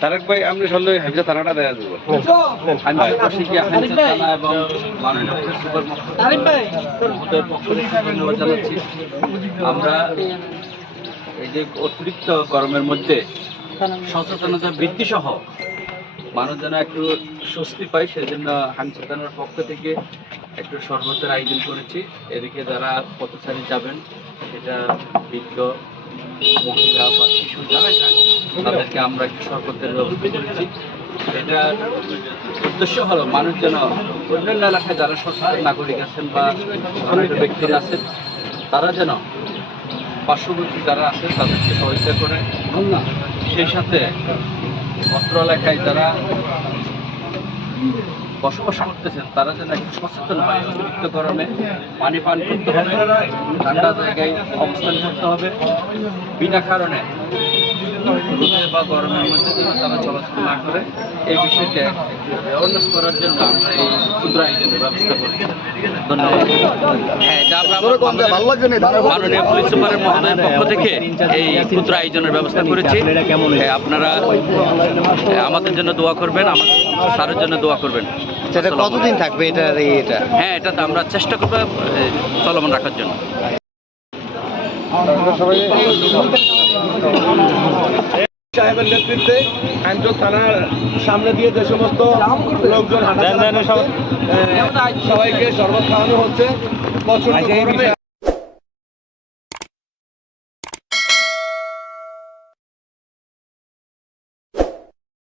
তারেক ভাই আপনি হাফিজা থানাটা দেয়া থানা এবং মাননীয় জানাচ্ছি। আমরা এই যে অতিরিক্ত গরমের মধ্যে সচেতনতা বৃদ্ধি সহ মানুষ যেন একটু স্বস্তি পায় সেজন্য হাঞ্চা থানার পক্ষ থেকে একটু শরবতের আয়োজন করেছি। এদিকে যারা পথচারী যাবেন সেটা বৃদ্ধ, মহিলা বা শিশু যারা যান তাদেরকে আমরা একটু শরবতের ব্যবস্থা করেছি। এটা উদ্দেশ্য হলো মানুষ যেন অন্যান্য এলাকায় যারা সচেতন নাগরিক আছেন বা অন্যান্য ব্যক্তিরা আছেন, তারা যেন পার্শ্ববর্তী যারা আছেন, তাদেরকে সহযোগিতা করে সেই সাথে অত্র এলাকায় যারা বসবাস করতেছেন তারা যেন একটু সচেতন হয় অতিরিক্ত গরমে পানি পান করতে হবে ঠান্ডা জায়গায় অবস্থান করতে হবে বিনা কারণে রোদে বা গরমের মধ্যে যেন তারা চলাচল না করে এই বিষয়টা অ্যাওয়ারনেস করার জন্য আমরা এই ক্ষুদ্র আয়োজনের ব্যবস্থা করি ধন্যবাদ। হ্যাঁ এটা মাননীয় পুলিশ সুপারের মহোদয়ের পক্ষ থেকে এই ক্ষুদ্র আয়োজনের ব্যবস্থা করেছি। হ্যাঁ, আপনারা হ্যাঁ, আমাদের জন্য দোয়া করবেন আমাদের স্যারের জন্য দোয়া করবেন। সেটা কতদিন থাকবে এটা এটা? হ্যাঁ এটা তো আমরা চেষ্টা করব চলমান রাখার জন্য। সাহেবের নেতৃত্বে আঞ্চল থানার সামনে দিয়ে যে সমস্ত লোকজন সবাইকে শরবত খাওয়ানো হচ্ছে।